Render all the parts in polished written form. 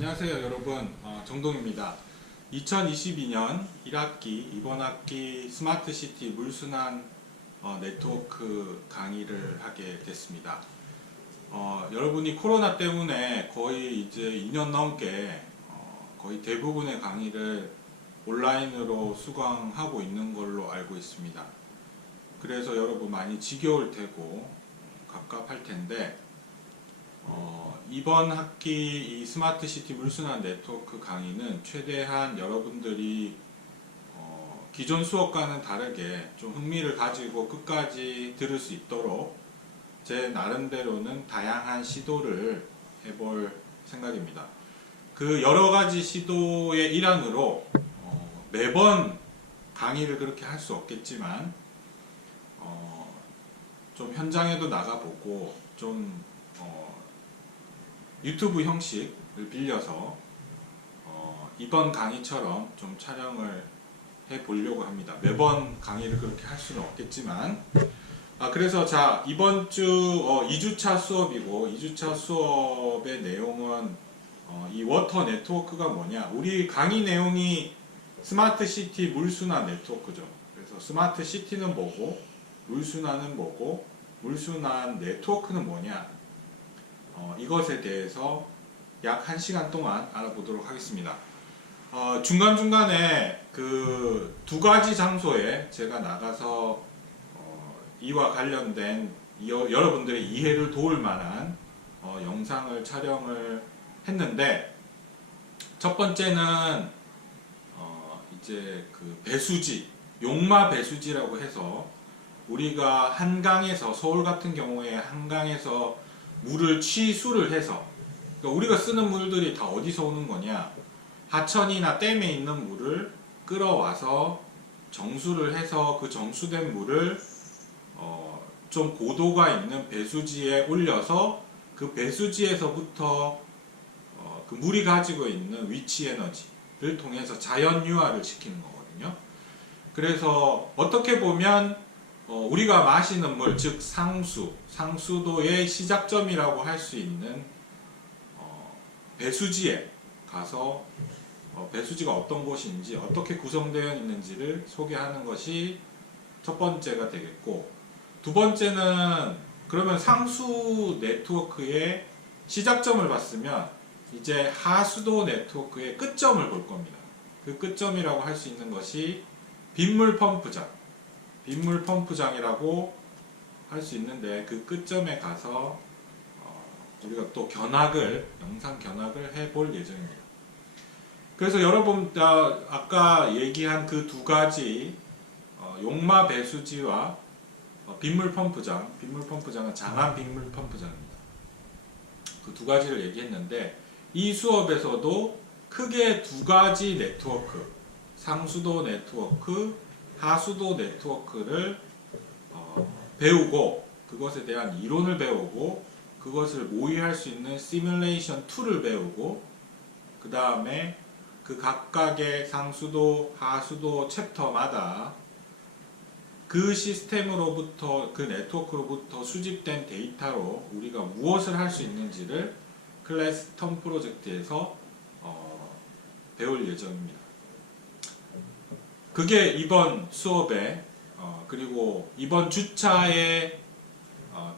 안녕하세요 여러분, 정동입니다. 2022년 1학기 이번 학기 스마트시티 물순환 네트워크 강의를 하게 됐습니다. 여러분이 코로나 때문에 거의 이제 2년 넘게 거의 대부분의 강의를 온라인으로 수강하고 있는 걸로 알고 있습니다. 그래서 여러분 많이 지겨울 테고 갑갑할 텐데 이번 학기 이 스마트시티 물순환 네트워크 강의는 최대한 여러분들이 기존 수업과는 다르게 좀 흥미를 가지고 끝까지 들을 수 있도록 제 나름대로는 다양한 시도를 해볼 생각입니다. 그 여러가지 시도의 일환으로 매번 강의를 그렇게 할 수 없겠지만 좀 현장에도 나가보고 좀 유튜브 형식을 빌려서 이번 강의처럼 좀 촬영을 해보려고 합니다. 매번 강의를 그렇게 할 수는 없겠지만 그래서 자 이번 주 2주차 수업이고 2주차 수업의 내용은 이 워터 네트워크가 뭐냐, 우리 강의 내용이 스마트시티 물순환 네트워크죠. 그래서 스마트시티는 뭐고 물순환은 뭐고 물순환 네트워크는 뭐냐, 이것에 대해서 약 1시간 동안 알아보도록 하겠습니다. 중간중간에 그 두 가지 장소에 제가 나가서 이와 관련된 여러분들의 이해를 도울 만한 영상을 촬영을 했는데, 첫 번째는 이제 그 배수지, 용마 배수지라고 해서 우리가 한강에서, 서울 같은 경우에 한강에서 물을 취수를 해서, 그러니까 우리가 쓰는 물들이 다 어디서 오는 거냐, 하천이나 댐에 있는 물을 끌어와서 정수를 해서 그 정수된 물을 좀 고도가 있는 배수지에 올려서 그 배수지에서부터 그 물이 가지고 있는 위치 에너지를 통해서 자연 유화를 시키는 거거든요. 그래서 어떻게 보면 우리가 마시는 물, 즉 상수도의 시작점이라고 할 수 있는 배수지에 가서 배수지가 어떤 곳인지, 어떻게 구성되어 있는지를 소개하는 것이 첫 번째가 되겠고, 두 번째는 그러면 상수 네트워크의 시작점을 봤으면 이제 하수도 네트워크의 끝점을 볼 겁니다. 그 끝점이라고 할 수 있는 것이 빗물 펌프장이라고 할 수 있는데, 그 끝점에 가서 우리가 또 영상 견학을 해볼 예정입니다. 그래서 여러분 아까 얘기한 그 두 가지 용마 배수지와 빗물 펌프장은 장암 빗물 펌프장입니다. 그 두 가지를 얘기했는데, 이 수업에서도 크게 두 가지 네트워크, 상수도 네트워크, 하수도 네트워크를 배우고, 그것에 대한 이론을 배우고, 그것을 모의할 수 있는 시뮬레이션 툴을 배우고, 그 다음에 그 각각의 상수도, 하수도 챕터마다 그 시스템으로부터, 그 네트워크로부터 수집된 데이터로 우리가 무엇을 할 수 있는지를 클래스 턴 프로젝트에서 배울 예정입니다. 그게 이번 수업의 그리고 이번 주차의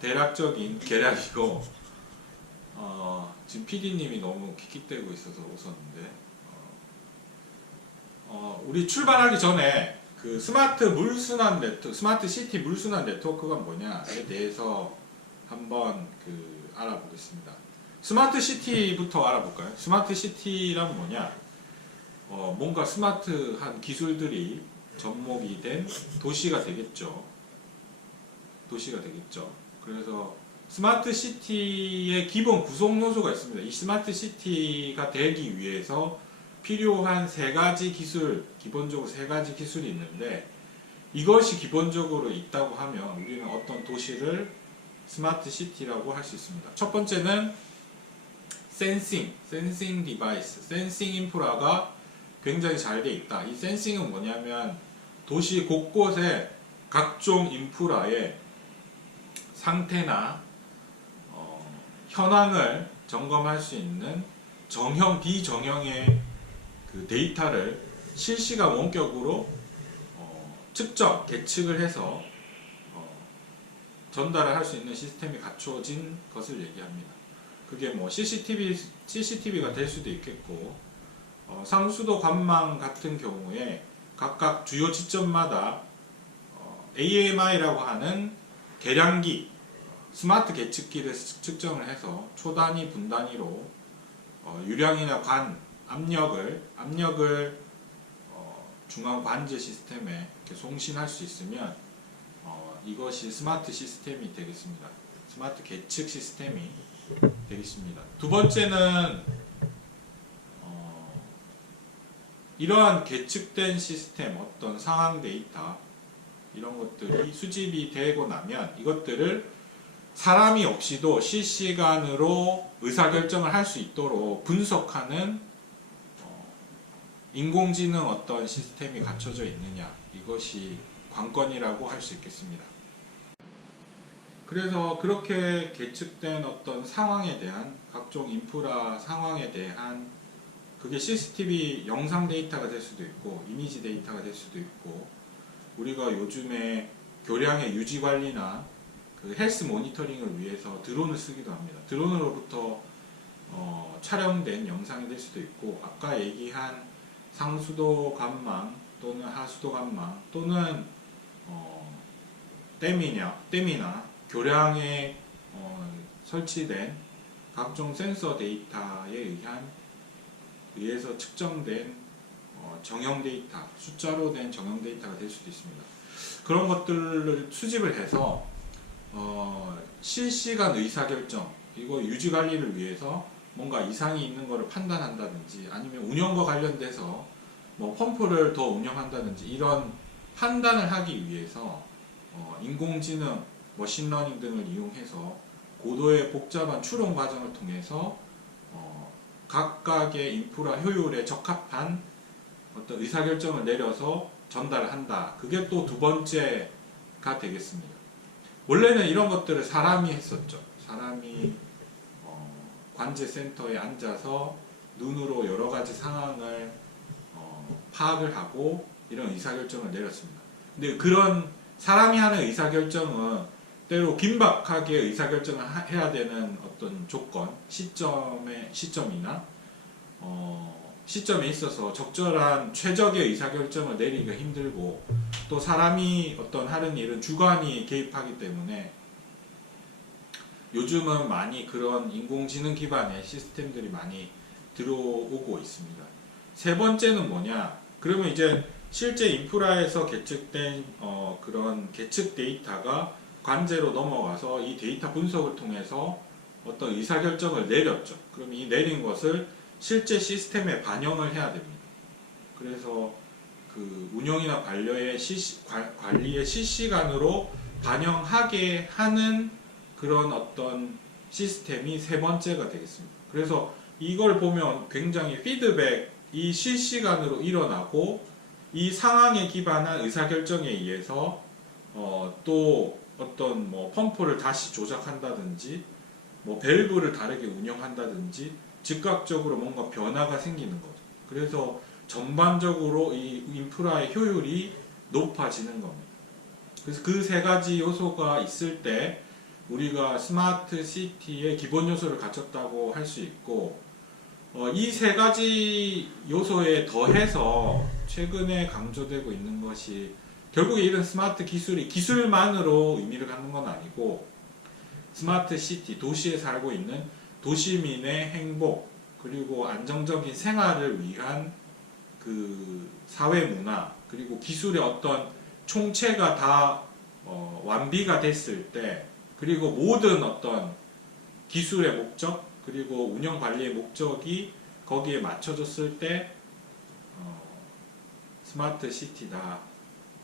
대략적인 계략이고, 지금 PD님이 너무 킥킥대고 있어서 웃었는데, 우리 출발하기 전에 그 스마트 시티 물순환 네트워크가 뭐냐에 대해서 한번 알아보겠습니다. 스마트 시티부터 알아볼까요? 스마트 시티란 뭐냐? 뭔가 스마트한 기술들이 접목이 된 도시가 되겠죠. 그래서 스마트 시티의 기본 구성 요소가 있습니다. 이 스마트 시티가 되기 위해서 필요한 기본적으로 세 가지 기술이 있는데, 이것이 기본적으로 있다고 하면 우리는 어떤 도시를 스마트 시티라고 할 수 있습니다. 첫 번째는 센싱 디바이스, 센싱 인프라가 굉장히 잘 돼 있다. 이 센싱은 뭐냐면 도시 곳곳에 각종 인프라의 상태나 현황을 점검할 수 있는 정형, 비정형의 그 데이터를 실시간 원격으로 측정, 계측을 해서 전달을 할 수 있는 시스템이 갖춰진 것을 얘기합니다. 그게 뭐 CCTV가 될 수도 있겠고, 상수도 관망 같은 경우에 각각 주요 지점마다 AMI라고 하는 계량기, 스마트 계측기를 측정을 해서 초단위, 분단위로 유량이나 관, 압력을 중앙 관제 시스템에 이렇게 송신할 수 있으면 이것이 스마트 시스템이 되겠습니다. 스마트 계측 시스템이 되겠습니다. 두 번째는 이러한 계측된 시스템, 어떤 상황 데이터 이런 것들이 수집이 되고 나면 이것들을 사람이 없이도 실시간으로 의사결정을 할 수 있도록 분석하는 인공지능 어떤 시스템이 갖춰져 있느냐, 이것이 관건이라고 할 수 있겠습니다. 그래서 그렇게 계측된 어떤 상황에 대한 각종 인프라 상황에 대한 그게 CCTV 영상 데이터가 될 수도 있고 이미지 데이터가 될 수도 있고, 우리가 요즘에 교량의 유지 관리나 그 헬스 모니터링을 위해서 드론을 쓰기도 합니다. 드론으로부터 촬영된 영상이 될 수도 있고, 아까 얘기한 상수도 관망 또는 하수도 관망 또는 댐이나 교량에 설치된 각종 센서 데이터에 의해서 측정된 정형 데이터, 숫자로 된 정형 데이터가 될 수도 있습니다. 그런 것들을 수집을 해서 실시간 의사결정, 이거 유지관리를 위해서 뭔가 이상이 있는 것을 판단한다든지, 아니면 운영과 관련돼서 뭐 펌프를 더 운영한다든지, 이런 판단을 하기 위해서 인공지능, 머신러닝 등을 이용해서 고도의 복잡한 추론 과정을 통해서 각각의 인프라 효율에 적합한 어떤 의사결정을 내려서 전달한다. 그게 또 두 번째가 되겠습니다. 원래는 이런 것들을 사람이 했었죠. 사람이 관제센터에 앉아서 눈으로 여러 가지 상황을 파악을 하고 이런 의사결정을 내렸습니다. 근데 그런 사람이 하는 의사결정은 때로 긴박하게 의사결정을 해야 되는 어떤 조건, 시점에 있어서 적절한 최적의 의사결정을 내리기가 힘들고, 또 사람이 어떤 하는 일은 주관이 개입하기 때문에 요즘은 많이 그런 인공지능 기반의 시스템들이 많이 들어오고 있습니다. 세 번째는 뭐냐? 그러면 이제 실제 인프라에서 계측된 그런 계측 데이터가 관제로 넘어가서 이 데이터 분석을 통해서 어떤 의사결정을 내렸죠. 그럼 이 내린 것을 실제 시스템에 반영을 해야 됩니다. 그래서 그 운영이나 관리에 실시간으로 반영하게 하는 그런 어떤 시스템이 세 번째가 되겠습니다. 그래서 이걸 보면 굉장히 피드백이 실시간으로 일어나고, 이 상황에 기반한 의사결정에 의해서 또 어떤 뭐 펌프를 다시 조작한다든지, 뭐 밸브를 다르게 운영한다든지 즉각적으로 뭔가 변화가 생기는 거죠. 그래서 전반적으로 이 인프라의 효율이 높아지는 겁니다. 그래서 그 세 가지 요소가 있을 때 우리가 스마트 시티의 기본 요소를 갖췄다고 할 수 있고, 이 세 가지 요소에 더해서 최근에 강조되고 있는 것이, 결국에 이런 스마트 기술이 기술만으로 의미를 갖는 건 아니고, 스마트 시티, 도시에 살고 있는 도시민의 행복, 그리고 안정적인 생활을 위한 그 사회 문화, 그리고 기술의 어떤 총체가 다 완비가 됐을 때, 그리고 모든 어떤 기술의 목적, 그리고 운영 관리의 목적이 거기에 맞춰졌을 때 스마트 시티다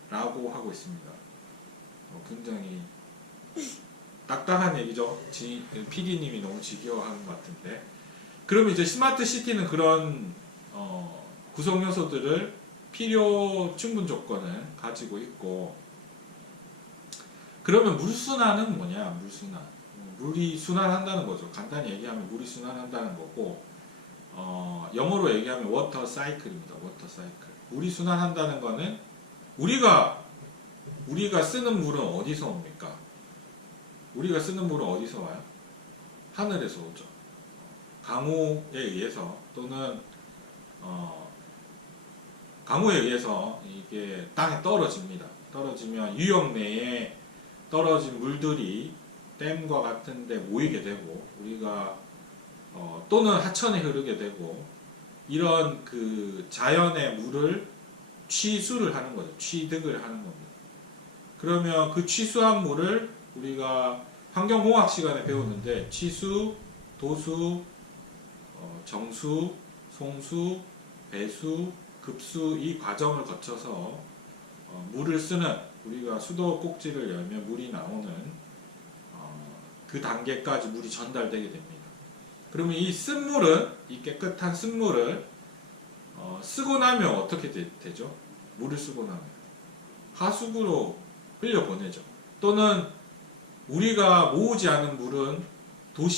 라고 하고 있습니다. 굉장히 딱딱한 얘기죠. PD님이 너무 지겨워하는 것 같은데, 그러면 이제 스마트 시티는 그런 구성 요소들을 필요 충분 조건을 가지고 있고, 그러면 물순환은 뭐냐? 물순환, 물이 순환한다는 거죠. 간단히 얘기하면 물이 순환한다는 거고, 영어로 얘기하면 워터 사이클입니다. 워터 사이클. 물이 순환한다는 거는 우리가 쓰는 물은 어디서 옵니까? 우리가 쓰는 물은 어디서 와요? 하늘에서 오죠. 강우에 의해서 또는 강우에 의해서 이게 땅에 떨어집니다. 떨어지면 유역 내에 떨어진 물들이 댐과 같은 데 모이게 되고 우리가 또는 하천에 흐르게 되고 이런 그 자연의 물을 취수를 하는 거죠. 취득을 하는 겁니다. 그러면 그 취수한 물을 우리가 환경공학 시간에 배웠는데 취수, 도수, 정수, 송수, 배수, 급수 이 과정을 거쳐서 물을 쓰는 우리가 수도 꼭지를 열면 물이 나오는 그 단계까지 물이 전달되게 됩니다. 그러면 이 쓴물은 이 깨끗한 쓴물을 쓰고 나면 어떻게 되죠? 물을 쓰고 나면 하수구로 흘려보내죠. 또는 우리가 모으지 않은 물은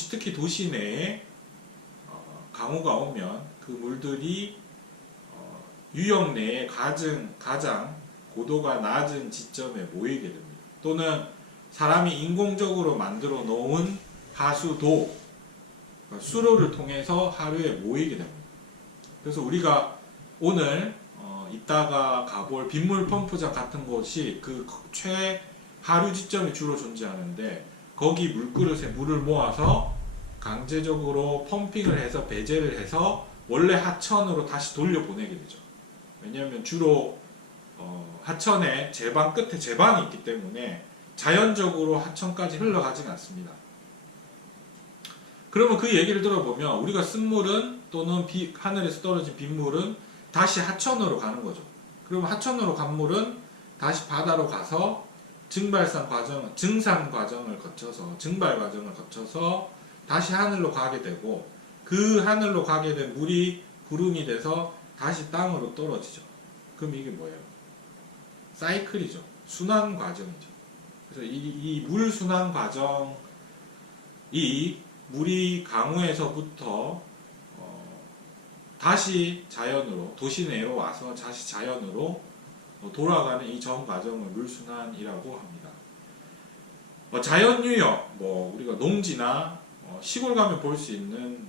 특히 도시 내에 강우가 오면 그 물들이 유역 내에 가장 고도가 낮은 지점에 모이게 됩니다. 또는 사람이 인공적으로 만들어 놓은 하수도, 수로를 통해서 하류에 모이게 됩니다. 그래서 우리가 오늘 이따가 가볼 빗물 펌프장 같은 곳이 그 최하류 지점이 주로 존재하는데 거기 물그릇에 물을 모아서 강제적으로 펌핑을 해서 배제를 해서 원래 하천으로 다시 돌려보내게 되죠. 왜냐하면 주로 하천의 제방 끝에 제방이 있기 때문에 자연적으로 하천까지 흘러가지는 않습니다. 그러면 그 얘기를 들어보면 우리가 쓴 물은 또는 하늘에서 떨어진 빗물은 다시 하천으로 가는 거죠. 그러면 하천으로 간 물은 다시 바다로 가서 증산 과정을 거쳐서 증발 과정을 거쳐서 다시 하늘로 가게 되고 그 하늘로 가게 된 물이 구름이 돼서 다시 땅으로 떨어지죠. 그럼 이게 뭐예요? 사이클이죠. 순환 과정이죠. 그래서 이 물 순환 과정이 물이 강우에서부터 다시 자연으로 도시 내로 와서 다시 자연으로 돌아가는 이 전 과정을 물순환이라고 합니다. 자연유역, 우리가 농지나 시골 가면 볼 수 있는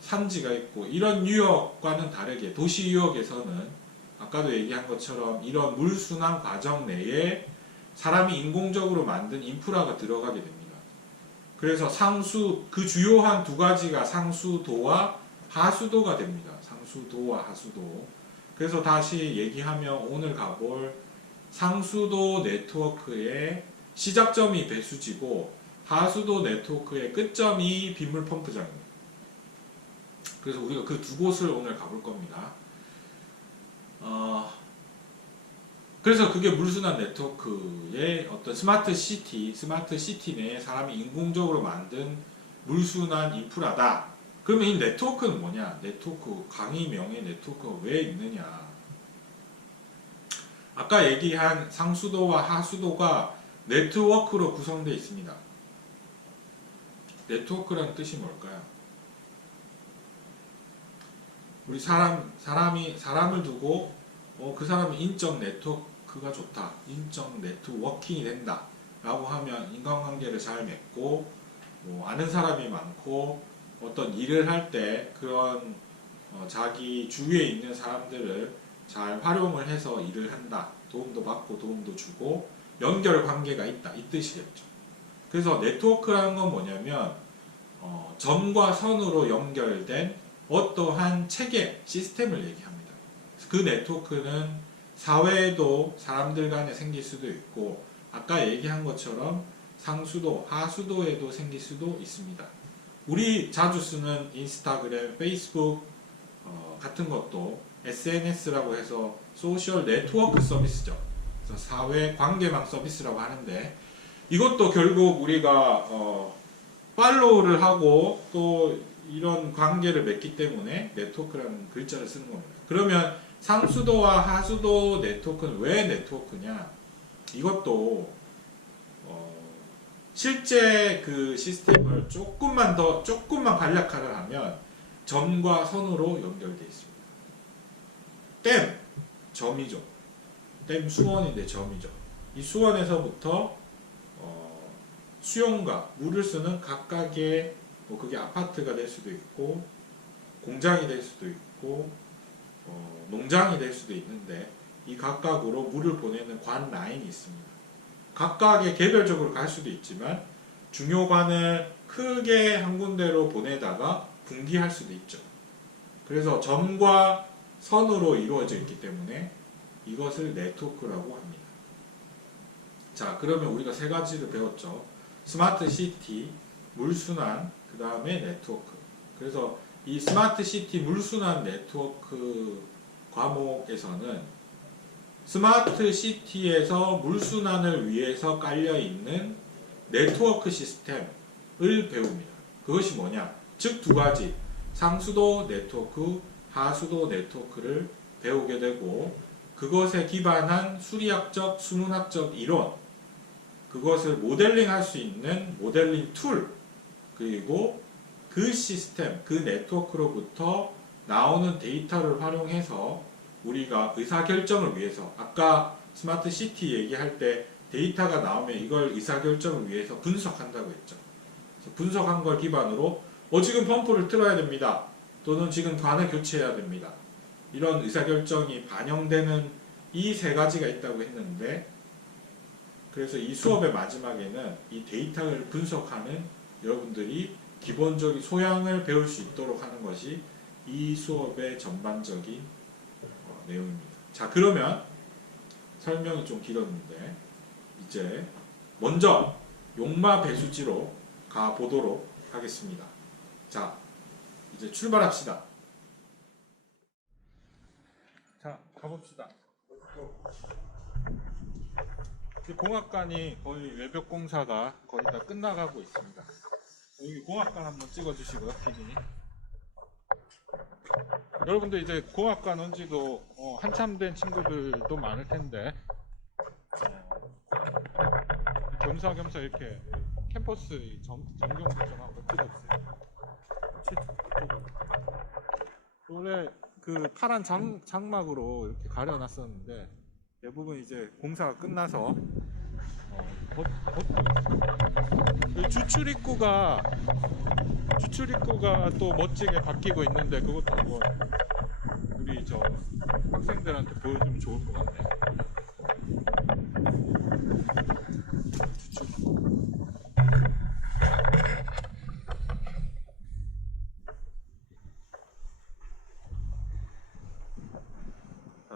산지가 있고 이런 유역과는 다르게 도시 유역에서는 아까도 얘기한 것처럼 이런 물순환 과정 내에 사람이 인공적으로 만든 인프라가 들어가게 됩니다. 그래서 그 주요한 두 가지가 상수도와 하수도가 됩니다. 상수도와 하수도. 그래서 다시 얘기하면 오늘 가볼 상수도 네트워크의 시작점이 배수지고 하수도 네트워크의 끝점이 빗물 펌프장입니다. 그래서 우리가 그 두 곳을 오늘 가볼 겁니다. 그래서 그게 물순환 네트워크의 어떤 스마트 시티 내에 사람이 인공적으로 만든 물순환 인프라다. 그러면 이 네트워크는 뭐냐? 강의명의 네트워크가 왜 있느냐? 아까 얘기한 상수도와 하수도가 네트워크로 구성되어 있습니다. 네트워크라는 뜻이 뭘까요? 우리 사람을 두고 그 사람은 인적 네트워크가 좋다, 인적 네트워킹이 된다 라고 하면 인간관계를 잘 맺고 아는 사람이 많고 어떤 일을 할 때 그런 자기 주위에 있는 사람들을 잘 활용을 해서 일을 한다, 도움도 받고 도움도 주고 연결 관계가 있다 이 뜻이겠죠. 그래서 네트워크라는 건 뭐냐면 점과 선으로 연결된 어떠한 체계, 시스템을 얘기합니다. 그 네트워크는 사회에도 사람들 간에 생길 수도 있고 아까 얘기한 것처럼 상수도, 하수도에도 생길 수도 있습니다. 우리 자주 쓰는 인스타그램, 페이스북 같은 것도 SNS라고 해서 소셜 네트워크 서비스죠. 그래서 사회 관계망 서비스라고 하는데 이것도 결국 우리가 팔로우를 하고 또 이런 관계를 맺기 때문에 네트워크라는 글자를 쓰는 겁니다. 그러면 상수도와 하수도 네트워크는 왜 네트워크냐? 이것도 실제 그 시스템을 조금만 간략화를 하면 점과 선으로 연결되어 있습니다. 댐, 점이죠. 댐 수원인데 점이죠. 이 수원에서부터 수용과 물을 쓰는 각각의 그게 아파트가 될 수도 있고 공장이 될 수도 있고 농장이 될 수도 있는데 이 각각으로 물을 보내는 관 라인이 있습니다. 각각의 개별적으로 갈 수도 있지만 중요관을 크게 한 군데로 보내다가 분기할 수도 있죠. 그래서 점과 선으로 이루어져 있기 때문에 이것을 네트워크라고 합니다. 자, 그러면 우리가 세 가지를 배웠죠. 스마트 시티, 물순환, 그 다음에 네트워크. 그래서 이 스마트 시티 물순환 네트워크 과목에서는 스마트 시티에서 물순환을 위해서 깔려 있는 네트워크 시스템을 배웁니다. 그것이 뭐냐? 즉 두 가지, 상수도 네트워크, 하수도 네트워크를 배우게 되고 그것에 기반한 수리학적, 수문학적 이론, 그것을 모델링 할 수 있는 모델링 툴, 그리고 그 시스템, 그 네트워크로부터 나오는 데이터를 활용해서 우리가 의사결정을 위해서, 아까 스마트 시티 얘기할 때 데이터가 나오면 이걸 의사결정을 위해서 분석한다고 했죠. 그래서 분석한 걸 기반으로 지금 펌프를 틀어야 됩니다. 또는 지금 관을 교체해야 됩니다. 이런 의사결정이 반영되는 이 세 가지가 있다고 했는데, 그래서 이 수업의 마지막에는 이 데이터를 분석하는 여러분들이 기본적인 소양을 배울 수 있도록 하는 것이 이 수업의 전반적인 내용입니다. 자, 그러면 설명이 좀 길었는데 이제 먼저 용마 배수지로 가보도록 하겠습니다. 자, 이제 출발합시다. 자, 가봅시다. 공학관이 거의 외벽 공사가 거의 다 끝나가고 있습니다. 여기 공학관 한번 찍어주시고요, PD. 여러분들 이제 공학관 온 지도 한참 된 친구들도 많을 텐데 겸사겸사 이렇게 캠퍼스 전경 좀 한번 찍어주세요. 원래 그 파란 장막으로 이렇게 가려놨었는데 대부분 이제 공사가 끝나서 주출입구가 또 멋지게 바뀌고 있는데 그것도 한번 우리 저 학생들한테 보여주면 좋을 것 같네요.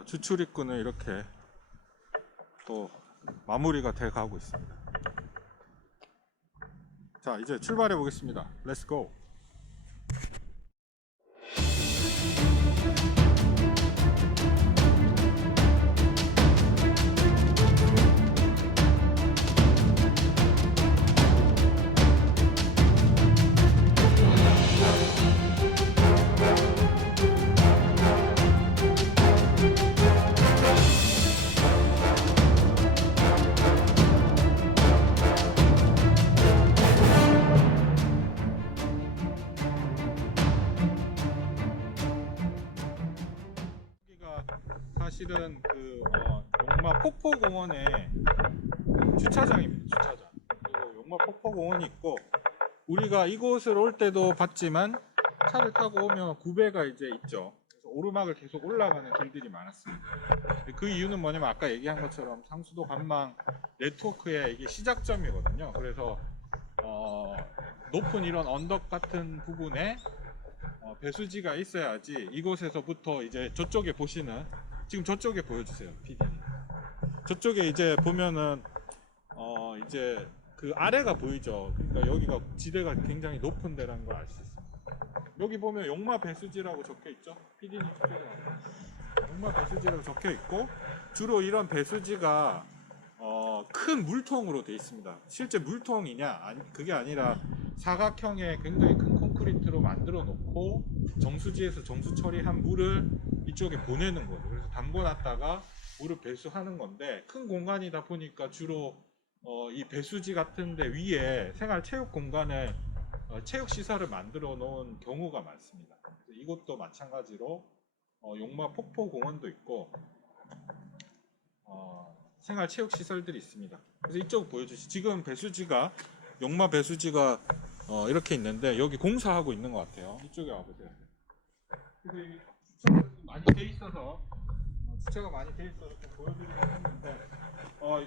주출입구는 이렇게 또 마무리가 돼 가고 있습니다. 자, 이제 출발해 보겠습니다. 렛츠 고! 사실은 그 용마 폭포공원의 주차장입니다. 주차장. 그리고 용마 폭포공원이 있고 우리가 이곳을 올 때도 봤지만 차를 타고 오면 구배가 이제 있죠. 그래서 오르막을 계속 올라가는 길들이 많았습니다. 그 이유는 뭐냐면 아까 얘기한 것처럼 상수도 관망 네트워크의 이게 시작점이거든요. 그래서 높은 이런 언덕 같은 부분에 배수지가 있어야지 이곳에서부터 이제 저쪽에 보시는, 지금 저쪽에 보여주세요, PD님. 저쪽에 이제 보면은 이제 그 아래가 보이죠. 그러니까 여기가 지대가 굉장히 높은 데라는 걸 알 수 있습니다. 여기 보면 용마 배수지라고 적혀 있죠. PD님 저쪽에 용마 배수지라고 적혀 있고 주로 이런 배수지가 큰 물통으로 되어 있습니다. 실제 물통이냐? 그게 아니라 사각형의 굉장히 큰 콘크리트로 만들어 놓고 정수지에서 정수 처리한 물을 이쪽에 보내는 거죠. 그래서 담궈놨다가 물을 배수하는 건데 큰 공간이다 보니까 주로 이 배수지 같은 데 위에 생활 체육 공간에 체육 시설을 만들어 놓은 경우가 많습니다. 이곳도 마찬가지로 용마 폭포공원도 있고 생활체육시설들이 있습니다. 그래서 이쪽 보여주시. 지금 배수지가 용마 배수지가 이렇게 있는데 여기 공사하고 있는 것 같아요. 이쪽에 와보세요. 그래서 이 주차가 많이 돼 있어서 주차가 많이 돼 있어서 좀 보여드리려고 했는데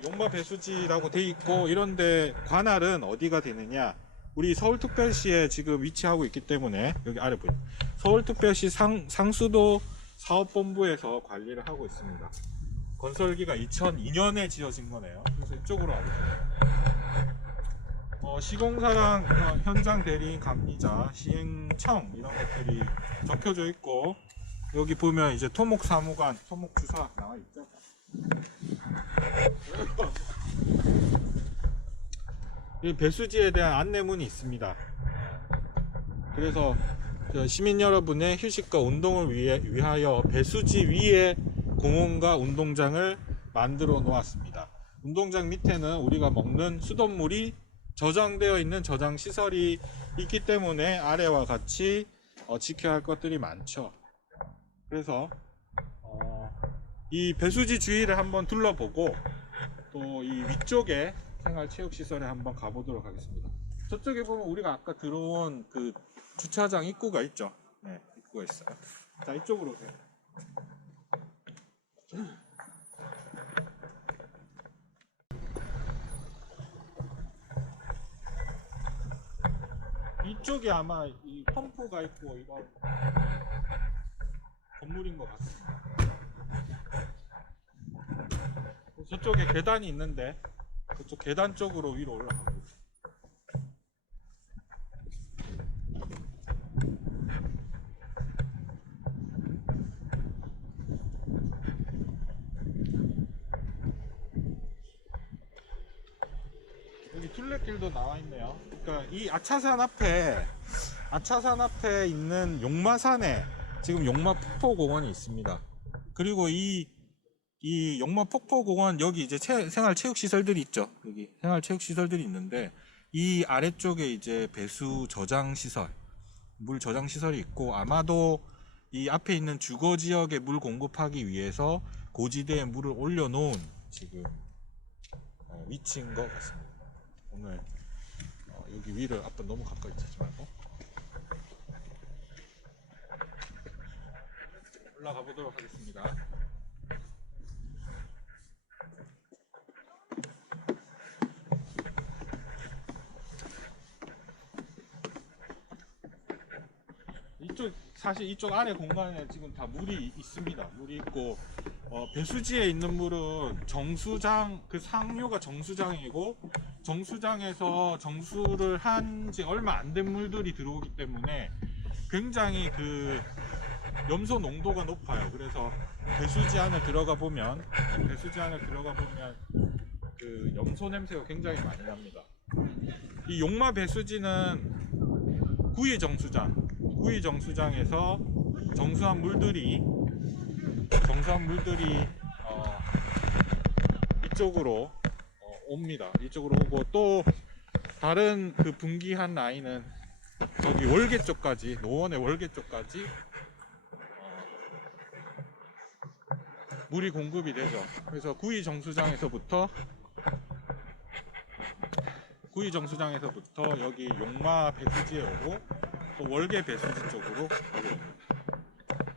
용마 배수지라고 돼 있고 이런데 관할은 어디가 되느냐? 우리 서울특별시에 지금 위치하고 있기 때문에 여기 아래 보여요. 서울특별시 상수도 사업본부에서 관리를 하고 있습니다. 건설기가 2002년에 지어진 거네요. 그래서 이쪽으로 와보세요. 시공사랑 현장 대리인 감리자, 시행청 이런 것들이 적혀져 있고 여기 보면 이제 토목사무관, 토목주사 나와 있죠. 이 배수지에 대한 안내문이 있습니다. 그래서 시민 여러분의 휴식과 운동을 위하여 배수지 위에 공원과 운동장을 만들어 놓았습니다. 운동장 밑에는 우리가 먹는 수돗물이 저장되어 있는 저장 시설이 있기 때문에 아래와 같이 지켜야 할 것들이 많죠. 그래서 이 배수지 주위를 한번 둘러보고 또 이 위쪽에 생활체육시설에 한번 가보도록 하겠습니다. 저쪽에 보면 우리가 아까 들어온 그 주차장 입구가 있죠. 네, 입구가 있어요. 자, 이쪽으로 오세요. 이쪽에 아마 이 펌프가 있고 이런 건물인 것 같습니다. 저쪽에 계단이 있는데 그쪽 계단 쪽으로 위로 올라가고 있습니다. 여기 둘레길도 나와 있네요. 그러니까 이 아차산 앞에 있는 용마산에 지금 용마 폭포공원이 있습니다. 그리고 이 용마 폭포공원 여기 이제 생활체육시설들이 있죠. 여기 생활체육시설들이 있는데 이 아래쪽에 이제 배수 저장시설, 물 저장시설이 있고 아마도 이 앞에 있는 주거지역에 물 공급하기 위해서 고지대에 물을 올려놓은 지금 위치인 것 같습니다. 오늘 여기 위를 아빠 너무 가까이 차지 말고 올라가 보도록 하겠습니다. 사실 이쪽 아래 공간에 지금 다 물이 있습니다. 물이 있고 배수지에 있는 물은 정수장, 그 상류가 정수장이고 정수장에서 정수를 한 지 얼마 안 된 물들이 들어오기 때문에 굉장히 그 염소 농도가 높아요. 그래서 배수지 안에 들어가 보면 그 염소 냄새가 굉장히 많이 납니다. 이 용마 배수지는 구의 정수장에서 정수한 물들이 이쪽으로 옵니다. 이쪽으로 오고 또 다른 그 분기한 라인은 저기 월계 쪽까지, 노원의 월계 쪽까지 물이 공급이 되죠. 그래서 구의 정수장에서부터 여기 용마 배수지에 오고 또 월계 배수지 쪽으로 오고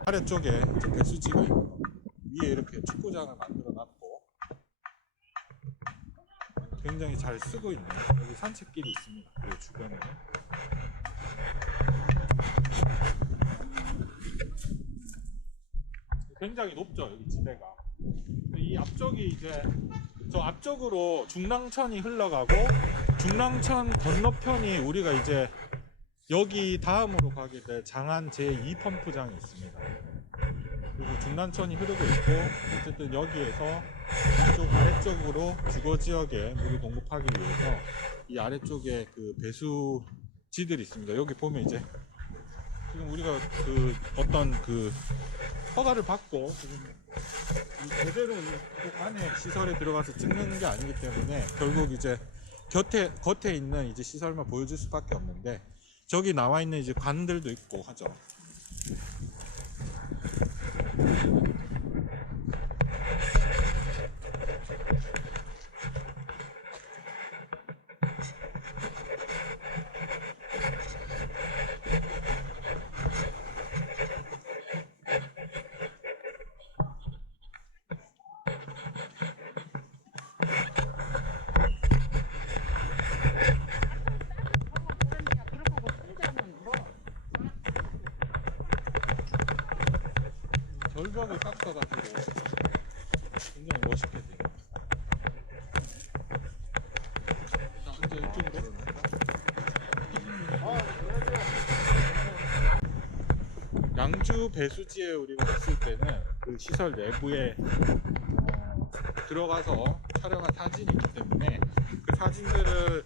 아래쪽에 이제 배수지가 있고 위에 이렇게 축구장을 만들어 놨고 굉장히 잘 쓰고 있네요. 여기 산책길이 있습니다. 그 주변에 굉장히 높죠. 여기 지대가. 이 앞쪽이 이제 저 앞쪽으로 중랑천이 흘러가고 중랑천 건너편이 우리가 이제 여기 다음으로 가게 될 장안 제2펌프장이 있습니다. 그리고 중랑천이 흐르고 있고 어쨌든 여기에서 이쪽 아래쪽으로 주거지역에 물을 공급하기 위해서 이 아래쪽에 그 배수지들이 있습니다. 여기 보면 이제 지금 우리가 그 어떤 그 허가를 받고 지금 제대로 그 안에 시설에 들어가서 찍는 게 아니기 때문에 결국 이제 겉에 있는 이제 시설만 보여줄 수밖에 없는데 저기 나와 있는 이제 관들도 있고 하죠. 절벽을 깎아가지고 굉장히 멋있게 돼요. 자, 이제 이쪽으로. 양주 배수지에 우리가 갔을 때는 그 시설 내부에 들어가서 촬영한 사진이 있기 때문에 그 사진들을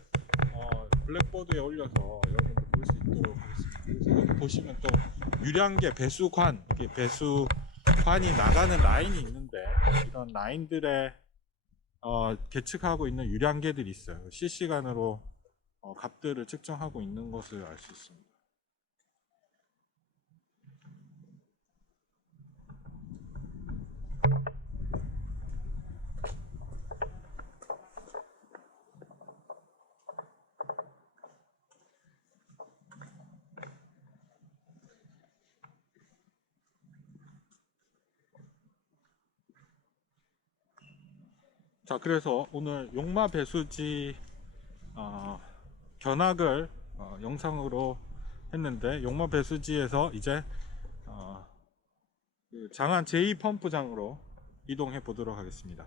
블랙보드에 올려서 여러분들 볼 수 있도록 하겠습니다. 그래서 여기 보시면 또 유량계 배수관, 이게 배수관이 나가는 라인이 있는데 이런 라인들에 계측하고 있는 유량계들이 있어요. 실시간으로 값들을 측정하고 있는 것을 알 수 있습니다. 자, 그래서 오늘 용마 배수지 견학을 영상으로 했는데, 용마 배수지에서 이제 그 장안 제2펌프장으로 이동해 보도록 하겠습니다.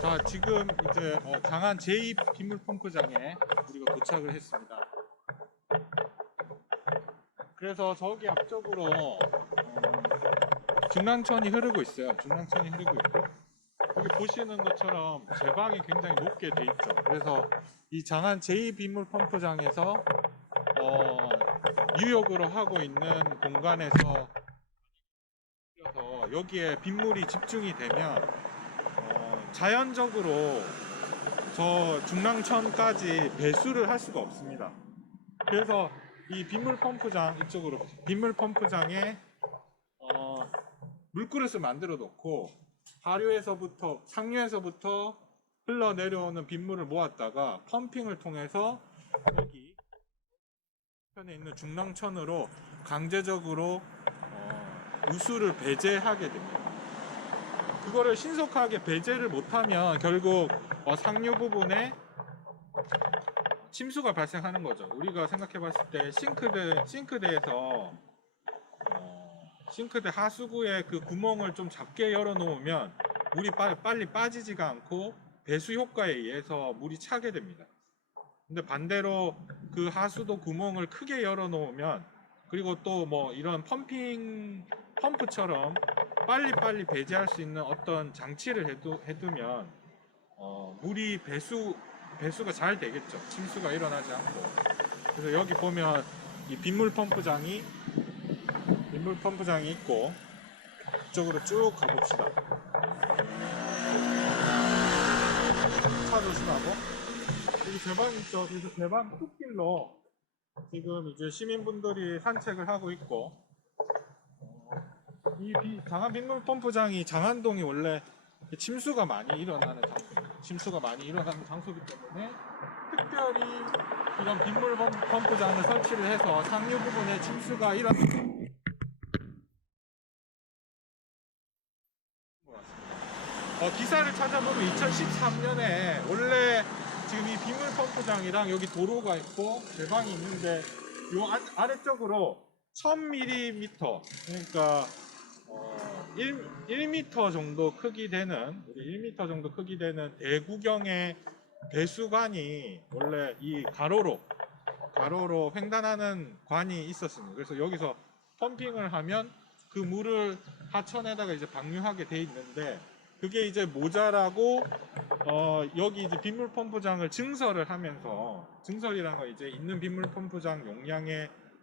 자, 지금 이제 장안 제2 빗물펌프장에 우리가 도착을 했습니다. 그래서 저기 앞쪽으로 중랑천이 흐르고 있어요. 중랑천이 흐르고 있고, 여기 보시는 것처럼 제방이 굉장히 높게 돼 있죠. 그래서 이 장안 제2 빗물펌프장에서 유역으로 하고 있는 공간에서 여기에 빗물이 집중이 되면 자연적으로 저 중랑천까지 배수를 할 수가 없습니다. 그래서 이 빗물 펌프장, 이쪽으로 빗물 펌프장에 물그릇을 만들어 놓고 하류에서부터 상류에서부터 흘러내려오는 빗물을 모았다가 펌핑을 통해서 여기 편에 있는 중랑천으로 강제적으로 우수를 배제하게 됩니다. 그거를 신속하게 배제를 못하면 결국 상류 부분에 침수가 발생하는 거죠. 우리가 생각해 봤을 때 싱크대에서 싱크대 하수구에 그 구멍을 좀 작게 열어 놓으면 물이 빨리 빠지지가 않고 배수 효과에 의해서 물이 차게 됩니다. 근데 반대로 그 하수도 구멍을 크게 열어 놓으면, 그리고 또 뭐 이런 펌프처럼 빨리 배제할 수 있는 어떤 장치를 해두면 물이 배수가 잘 되겠죠. 침수가 일어나지 않고. 그래서 여기 보면 이 빗물 펌프장이 있고, 이쪽으로 쭉 가봅시다. 차 조심하고. 여기 배방 있죠. 그래서 배방 숲길로 지금 이제 시민분들이 산책을 하고 있고, 이 장안 빗물 펌프장이 장안동이 원래 침수가 많이 일어나는 장소이기 때문에 특별히 이런 빗물 펌프장을 설치를 해서 상류 부분에 침수가 일어나는 것 같습니다. 기사를 찾아보면 2013년에 원래 지금 이 빗물 펌프장이랑 여기 도로가 있고 배방이 있는데 요 아래쪽으로 1000mm, 그러니까 1m 정도 크기 되는, 우리 1m 정도 크기 되는 대구경의 배수관이 원래 이 가로로 횡단하는 관이 있었습니다. 그래서 여기서 펌핑을 하면 그 물을 하천에다가 이제 방류하게 돼 있는데, 그게 이제 모자라고 여기 이제 빗물 펌프장을 증설을 하면서, 증설이라는 건 이제 있는 빗물 펌프장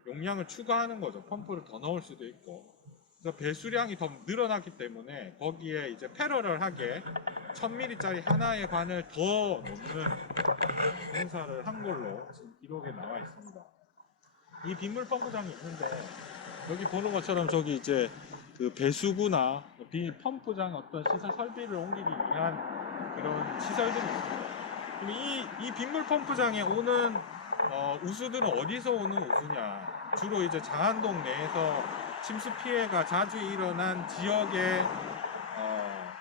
용량을 추가하는 거죠. 펌프를 더 넣을 수도 있고. 그래서 배수량이 더 늘어났기 때문에 거기에 이제 패러럴하게 1000ml짜리 하나의 관을 더 넣는 공사를 한 걸로 지금 기록에 나와 있습니다. 이 빗물 펌프장이 있는데 여기 보는 것처럼 저기 이제 그 배수구나 펌프장 어떤 시설 설비를 옮기기 위한 그런 시설들이 있습니다. 그럼 이 빗물 펌프장에 오는 우수들은 어디서 오는 우수냐? 주로 이제 장안동 내에서 침수 피해가 자주 일어난 지역에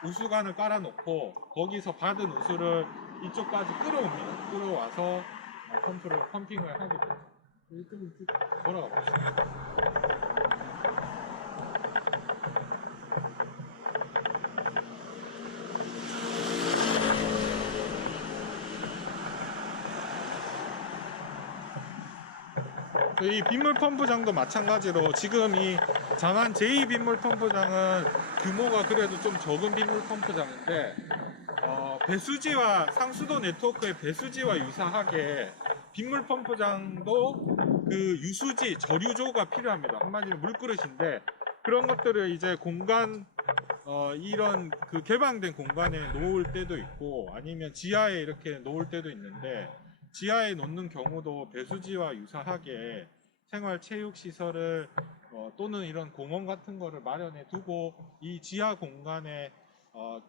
우수관을 깔아놓고 거기서 받은 우수를 이쪽까지 끌어옵니다. 끌어와서 펌핑을 하게 됩니다. 좀 돌아가 봅시다. 이 빗물 펌프장도 마찬가지로 지금 이 장안 제2 빗물 펌프장은 규모가 그래도 좀 적은 빗물 펌프장인데 배수지와 상수도 네트워크의 배수지와 유사하게 빗물 펌프장도 그 유수지 저류조가 필요합니다. 한마디로 물그릇인데 그런 것들을 이제 공간 이런 그 개방된 공간에 놓을 때도 있고 아니면 지하에 이렇게 놓을 때도 있는데 지하에 놓는 경우도 배수지와 유사하게 생활체육시설을 또는 이런 공원 같은 거를 마련해 두고 이 지하 공간에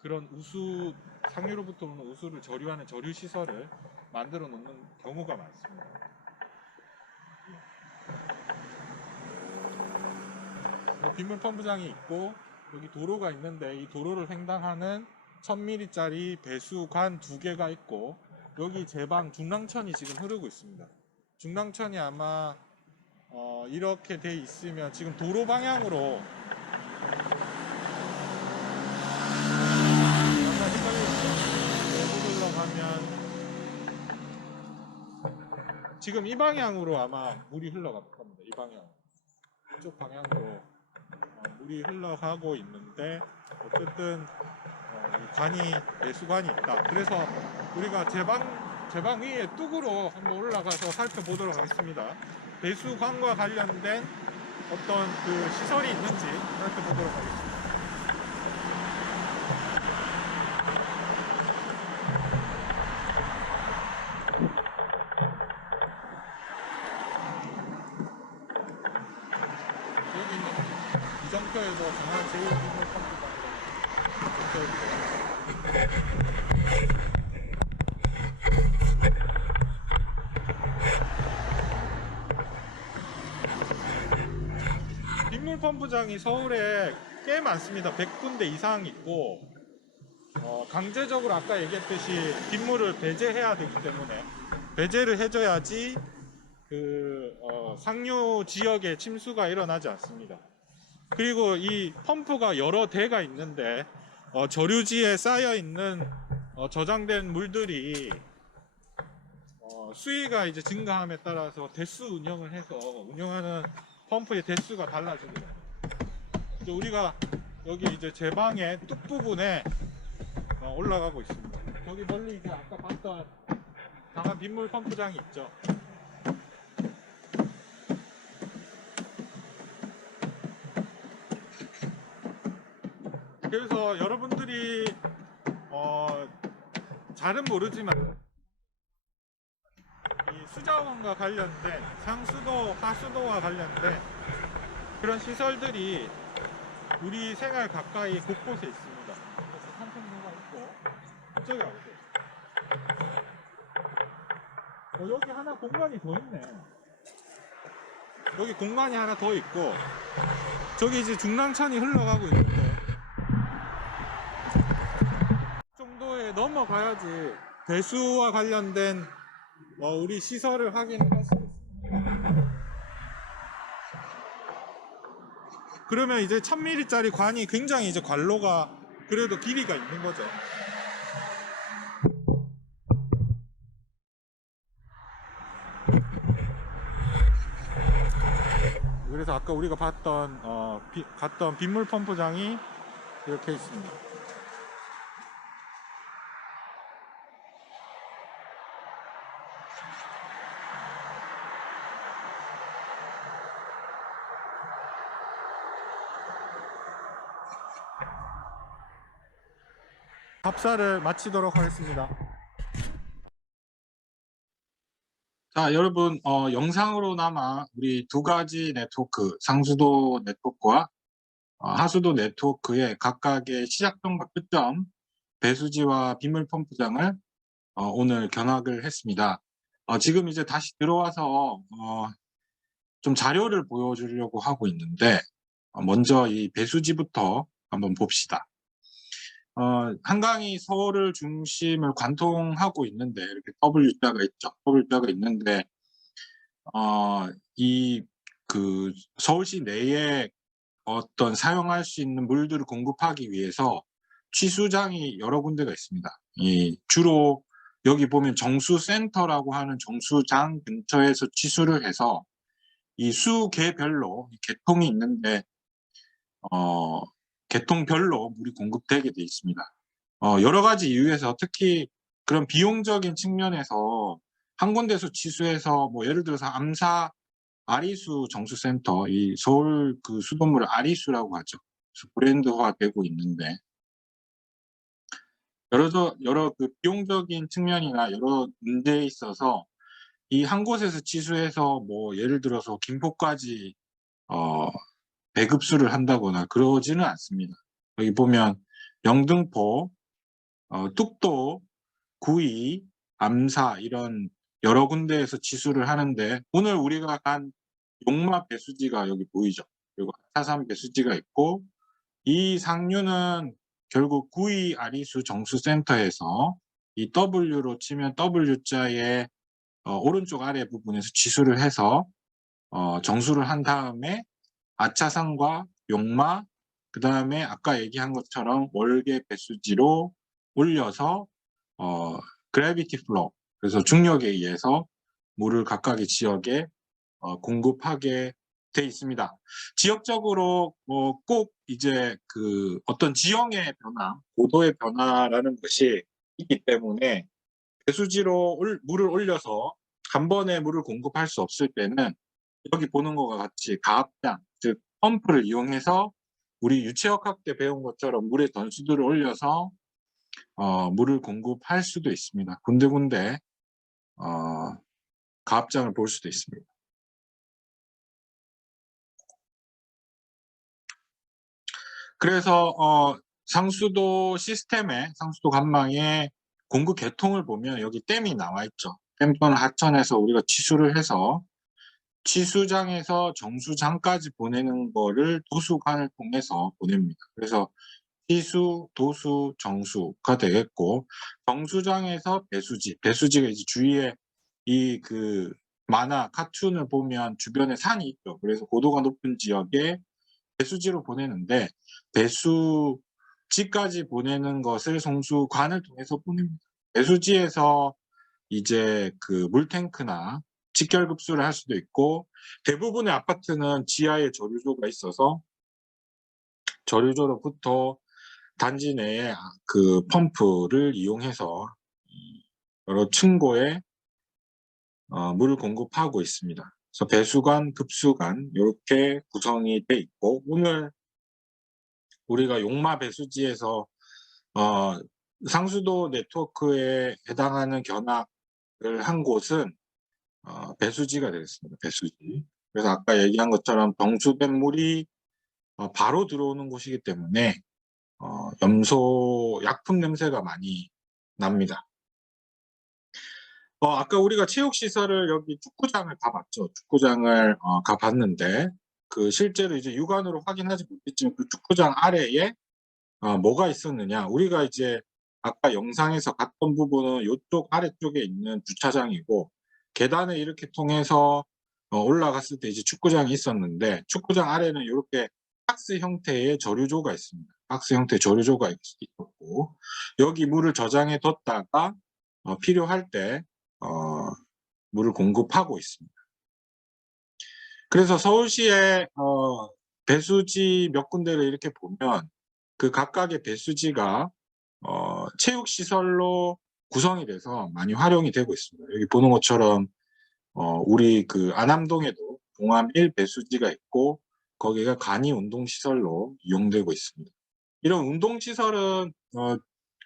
그런 우수 상류로부터 오는 우수를 저류하는 저류시설을 만들어 놓는 경우가 많습니다. 빗물 펌프장이 있고 여기 도로가 있는데 이 도로를 횡단하는 1000ml짜리 배수관 2개가 있고 여기 제방 중랑천이 지금 흐르고 있습니다. 중랑천이 아마 이렇게 돼 있으면 지금 도로 방향으로 흘러가면 지금 이 방향으로 아마 물이 흘러갈 겁니다. 이 방향 이쪽 방향으로 물이 흘러가고 있는데 어쨌든 관이 배수관이 있다. 그래서 우리가 제방 위에 뚝으로 한번 올라가서 살펴보도록 하겠습니다. 배수관과 관련된 어떤 그 시설이 있는지 살펴보도록 하겠습니다. 여기 있는 이정표에서 장안 제1빗물 펌프가 적혀있고 빗물 펌프장이 서울에 꽤 많습니다. 100군데 이상 있고 강제적으로 아까 얘기했듯이 빗물을 배제해야 되기 때문에 배제를 해줘야지 그 상류 지역에 침수가 일어나지 않습니다. 그리고 이 펌프가 여러 대가 있는데 저류지에 쌓여 있는 저장된 물들이 수위가 이제 증가함에 따라서 대수 운영을 해서 운영하는 펌프의 대수가 달라집니다. 이제 우리가 여기 이제 제방의 뚝 부분에 올라가고 있습니다. 저기 멀리 이제 아까 봤던 강한 빗물 펌프장이 있죠. 그래서 여러분들이 잘은 모르지만 이 수자원과 관련된 상수도, 하수도와 관련된 그런 시설들이 우리 생활 가까이 곳곳에 있습니다. 그래서 산책로가 있고 이쪽에 가보세요. 여기 하나 공간이 더 있네. 여기 공간이 하나 더 있고 저기 이제 중랑천이 흘러가고 있는데 이 정도에 넘어가야지 배수와 관련된 우리 시설을 확인을 할 수 있습니다. 그러면 이제 1000ml짜리 관이 굉장히 이제 관로가 그래도 길이가 있는 거죠. 그래서 아까 우리가 갔던 빗물 펌프장이 이렇게 있습니다. 답사를 마치도록 하겠습니다. 자, 여러분, 영상으로나마 우리 두 가지 네트워크, 상수도 네트워크와 하수도 네트워크의 각각의 시작점과 끝점, 배수지와 빗물 펌프장을 오늘 견학을 했습니다. 지금 이제 다시 들어와서 좀 자료를 보여주려고 하고 있는데, 먼저 이 배수지부터 한번 봅시다. 한강이 서울을 중심을 관통하고 있는데, 이렇게 W자가 있죠. W자가 있는데, 이 서울시 내에 어떤 사용할 수 있는 물들을 공급하기 위해서 취수장이 여러 군데가 있습니다. 주로 여기 보면 정수센터라고 하는 정수장 근처에서 취수를 해서 이 수계별로 계통이 있는데 계통별로 물이 공급되게 돼 있습니다. 여러 가지 이유에서 특히 그런 비용적인 측면에서 한 군데서 취수해서 뭐 예를 들어서 암사 아리수 정수센터, 이 서울 그 수돗물을 아리수라고 하죠. 브랜드화 되고 있는데 여러 그 비용적인 측면이나 여러 문제에 있어서 이 한 곳에서 취수해서 뭐 예를 들어서 김포까지 배급수를 한다거나 그러지는 않습니다. 여기 보면 영등포, 뚝도, 구이, 암사 이런 여러 군데에서 취수를 하는데 오늘 우리가 간 용마 배수지가 여기 보이죠. 그리고 하산 배수지가 있고 이 상류는 결국 구이 아리수 정수센터에서 이 W로 치면 W자의 오른쪽 아래 부분에서 취수를 해서 정수를 한 다음에 아차산과 용마 그 다음에 아까 얘기한 것처럼 월계 배수지로 올려서 그래비티 플로 그래서 중력에 의해서 물을 각각의 지역에 공급하게 돼 있습니다. 지역적으로 꼭 이제 그 어떤 지형의 변화, 고도의 변화라는 것이 있기 때문에 배수지로 물을 올려서 한 번에 물을 공급할 수 없을 때는 여기 보는 것과 같이 가압장, 즉 펌프를 이용해서 우리 유체역학 때 배운 것처럼 물의 던수들을 올려서 물을 공급할 수도 있습니다. 군데군데 가압장을 볼 수도 있습니다. 그래서 상수도 시스템의 상수도 관망의 공급 계통을 보면 여기 댐이 나와 있죠. 댐 또는 하천에서 우리가 취수를 해서 취수장에서 정수장까지 보내는 거를 도수관을 통해서 보냅니다. 그래서 취수, 도수, 정수가 되겠고 정수장에서 배수지, 배수지가 이제 주위에 이 그 만화 카툰을 보면 주변에 산이 있죠. 그래서 고도가 높은 지역에 배수지로 보내는데 배수지까지 보내는 것을 송수관을 통해서 보냅니다. 배수지에서 이제 그 물탱크나 직결급수를 할 수도 있고 대부분의 아파트는 지하에 저류조가 있어서 저류조로부터 단지 내에 그 펌프를 이용해서 여러 층고에 물을 공급하고 있습니다. 그래서 배수관, 급수관 이렇게 구성이 돼 있고 오늘 우리가 용마 배수지에서 상수도 네트워크에 해당하는 견학을 한 곳은 배수지가 되겠습니다. 배수지. 그래서 아까 얘기한 것처럼 정수된 물이 바로 들어오는 곳이기 때문에 염소 약품 냄새가 많이 납니다. 아까 우리가 체육시설을 여기 축구장을 가봤죠. 축구장을 가봤는데 그 실제로 이제 육안으로 확인하지 못했지만 그 축구장 아래에 뭐가 있었느냐. 우리가 이제 아까 영상에서 봤던 부분은 이쪽 아래쪽에 있는 주차장이고 계단을 이렇게 통해서 올라갔을 때 이제 축구장이 있었는데 축구장 아래는 이렇게 박스 형태의 저류조가 있습니다. 박스 형태의 저류조가 있었고 여기 물을 저장해 뒀다가 필요할 때 물을 공급하고 있습니다. 그래서 서울시의 배수지 몇 군데를 이렇게 보면 그 각각의 배수지가 체육시설로 구성이 돼서 많이 활용이 되고 있습니다. 여기 보는 것처럼 우리 그 안암동에도 동암 1 배수지가 있고 거기가 간이 운동시설로 이용되고 있습니다. 이런 운동시설은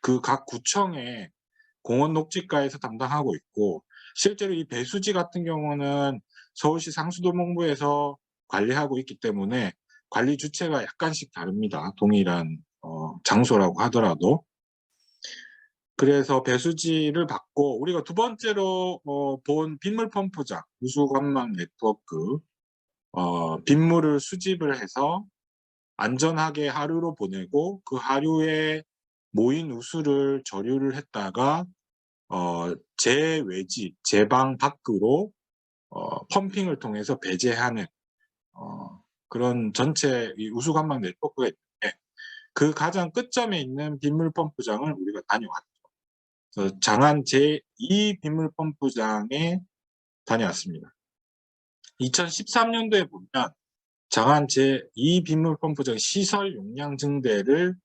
그 각 구청의 공원 녹지과에서 담당하고 있고, 실제로 이 배수지 같은 경우는 서울시 상수도목부에서 관리하고 있기 때문에 관리 주체가 약간씩 다릅니다. 동일한 장소라고 하더라도. 그래서 배수지를 받고, 우리가 두 번째로 본 빗물 펌프장, 우수관망 네트워크, 빗물을 수집을 해서 안전하게 하류로 보내고, 그 하류에 모인 우수를 저류를 했다가 제외지, 제방 밖으로 펌핑을 통해서 배제하는 그런 전체 이 우수관망 네트워크가 있는데, 그 가장 끝점에 있는 빗물 펌프장을 우리가 다녀왔죠. 그래서 장안 제2 빗물 펌프장에 다녀왔습니다. 2013년도에 보면 장안 제2 빗물 펌프장 시설 용량 증대를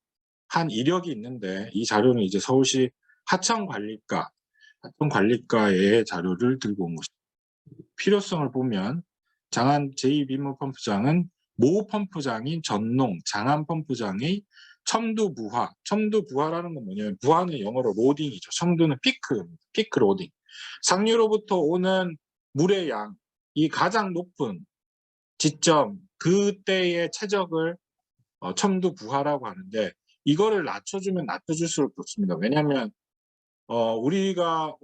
한 이력이 있는데, 이 자료는 이제 서울시 하천관리과의 자료를 들고 온 것입니다. 필요성을 보면 장안 제2 빗물 펌프장은 모 펌프장인 전농 장안 펌프장의 첨두 부하라는 건 뭐냐면, 부하는 영어로 로딩이죠. 첨두는 피크 로딩. 상류로부터 오는 물의 양, 이 가장 높은 지점, 그때의 최적을 첨두 부하라고 하는데, 이거를 낮춰주면 낮춰줄수록 좋습니다. 왜냐하면 우리가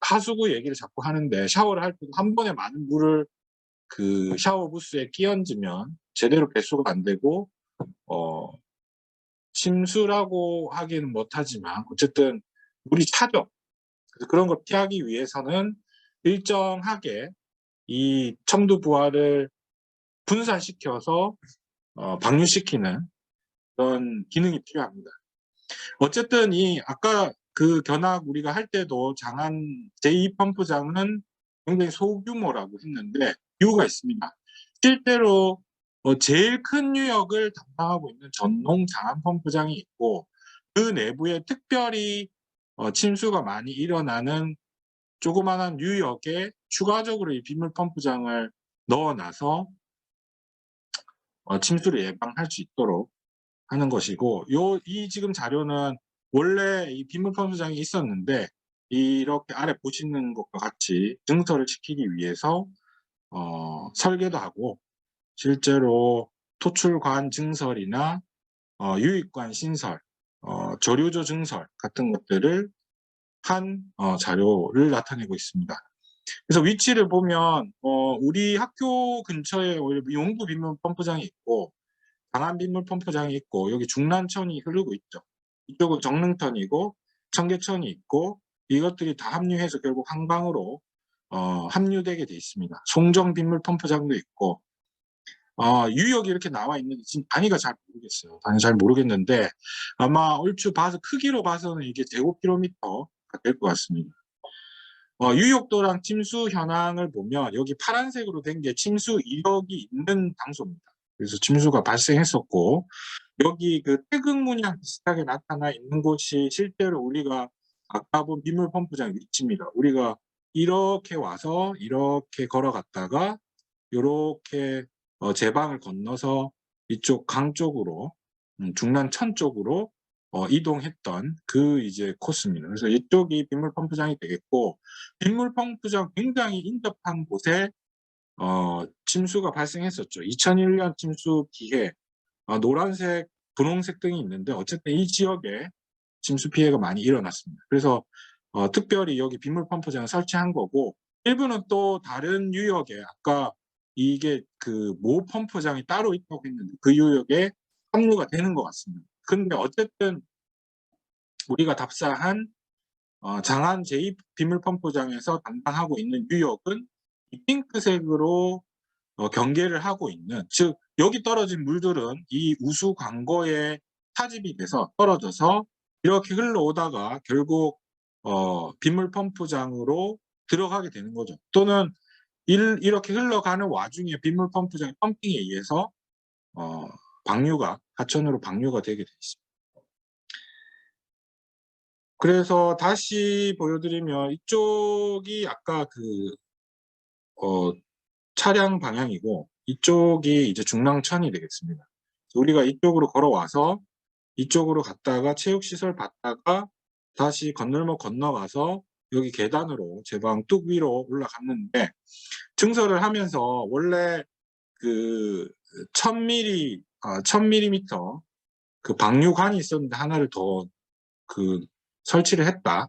하수구 얘기를 자꾸 하는데, 샤워를 할 때 한 번에 많은 물을 그 샤워 부스에 끼얹으면 제대로 배수가 안 되고 침수라고 하기는 못하지만 어쨌든 물이 차죠. 그래서 그런 걸 피하기 위해서는 일정하게 이 첨두 부하를 분산시켜서 방류시키는 그런 기능이 필요합니다. 어쨌든 이 아까 그 견학 우리가 할 때도 장안 제2 펌프장은 굉장히 소규모라고 했는데 이유가 있습니다. 실제로 제일 큰 유역을 담당하고 있는 전농 장안 펌프장이 있고, 그 내부에 특별히 침수가 많이 일어나는 조그마한 유역에 추가적으로 이 빗물 펌프장을 넣어놔서 침수를 예방할 수 있도록 하는 것이고, 이 지금 자료는 원래 이 빗물 펌프장이 있었는데, 이렇게 아래 보시는 것과 같이 증설을 시키기 위해서 설계도 하고, 실제로 토출관 증설이나 유입관 신설, 조류조 증설 같은 것들을 한 자료를 나타내고 있습니다. 그래서 위치를 보면 우리 학교 근처에 용구 빗물 펌프장이 있고, 강한 빗물 펌프장이 있고, 여기 중란천이 흐르고 있죠. 이쪽은 정릉천이고 청계천이 있고, 이것들이 다 합류해서 결국 한강으로 합류되게 돼 있습니다. 송정 빗물 펌프장도 있고, 유역이 이렇게 나와 있는데 지금 단위가 잘 모르겠어요. 단위 잘 모르겠는데 아마 얼추 봐서 크기로 봐서는 이게 제곱킬로미터가 될 것 같습니다. 유역도랑 침수 현황을 보면 여기 파란색으로 된 게 침수 이력이 있는 장소입니다. 그래서 침수가 발생했었고, 여기 그 태극 문양 비슷하게 나타나 있는 곳이 실제로 우리가 아까 본 빗물 펌프장 위치입니다. 우리가 이렇게 와서 이렇게 걸어갔다가 이렇게 제방을 건너서 이쪽 강 쪽으로 중란천 쪽으로 이동했던 그 이제 코스입니다. 그래서 이쪽이 빗물 펌프장이 되겠고, 빗물 펌프장 굉장히 인접한 곳에 침수가 발생했었죠. 2001년 침수 기해 노란색, 분홍색 등이 있는데 어쨌든 이 지역에 침수 피해가 많이 일어났습니다. 그래서 특별히 여기 빗물 펌프장을 설치한 거고, 일부는 또 다른 유역에 아까 이게 그 모 펌프장이 따로 있다고 했는데 그 유역에 합류가 되는 것 같습니다. 근데 어쨌든 우리가 답사한 장안 제2 빗물 펌프장에서 담당하고 있는 유역은 이 핑크색으로 경계를 하고 있는, 즉 여기 떨어진 물들은 이 우수 광거에 타집이 돼서 떨어져서 이렇게 흘러오다가 결국 빗물 펌프장으로 들어가게 되는 거죠. 또는 이렇게 흘러가는 와중에 빗물 펌프장의 펌핑에 의해서 하천으로 방류가 되게 돼 있습니다. 그래서 다시 보여드리면 이쪽이 아까 그 차량 방향이고, 이쪽이 이제 중랑천이 되겠습니다. 우리가 이쪽으로 걸어와서 이쪽으로 갔다가 체육시설 봤다가 다시 건널목 건너가서 여기 계단으로 제 방 뚝 위로 올라갔는데, 증설을 하면서 원래 그 1000mm 그 방류관이 있었는데 하나를 더 그 설치를 했다.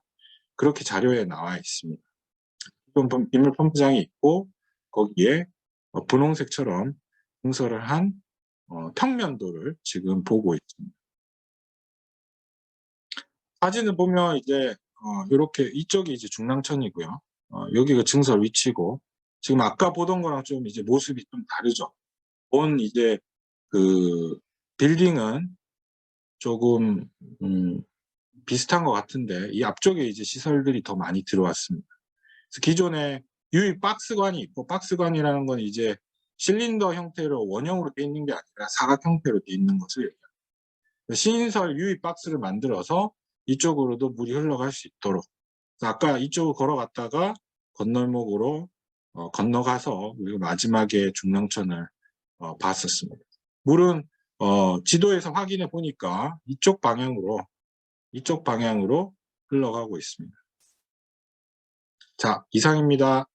그렇게 자료에 나와 있습니다. 비물 펌프장이 있고 거기에 분홍색처럼 증설을 한 평면도를 지금 보고 있습니다. 사진을 보면 이제 이렇게 이쪽이 이제 중랑천이고요. 여기가 증설 위치고, 지금 아까 보던 거랑 좀 이제 모습이 좀 다르죠. 본 이제 그 빌딩은 조금 비슷한 것 같은데, 이 앞쪽에 이제 시설들이 더 많이 들어왔습니다. 그래서 기존에 유입 박스관이 있고, 박스관이라는 건 이제 실린더 형태로 원형으로 되어 있는 게 아니라 사각 형태로 되어 있는 것을 얘기합니다. 신설 유입 박스를 만들어서 이쪽으로도 물이 흘러갈 수 있도록, 아까 이쪽으로 걸어갔다가 건널목으로 건너가서 우리가 마지막에 중랑천을 봤었습니다. 물은 지도에서 확인해 보니까 이쪽 방향으로 흘러가고 있습니다. 자, 이상입니다.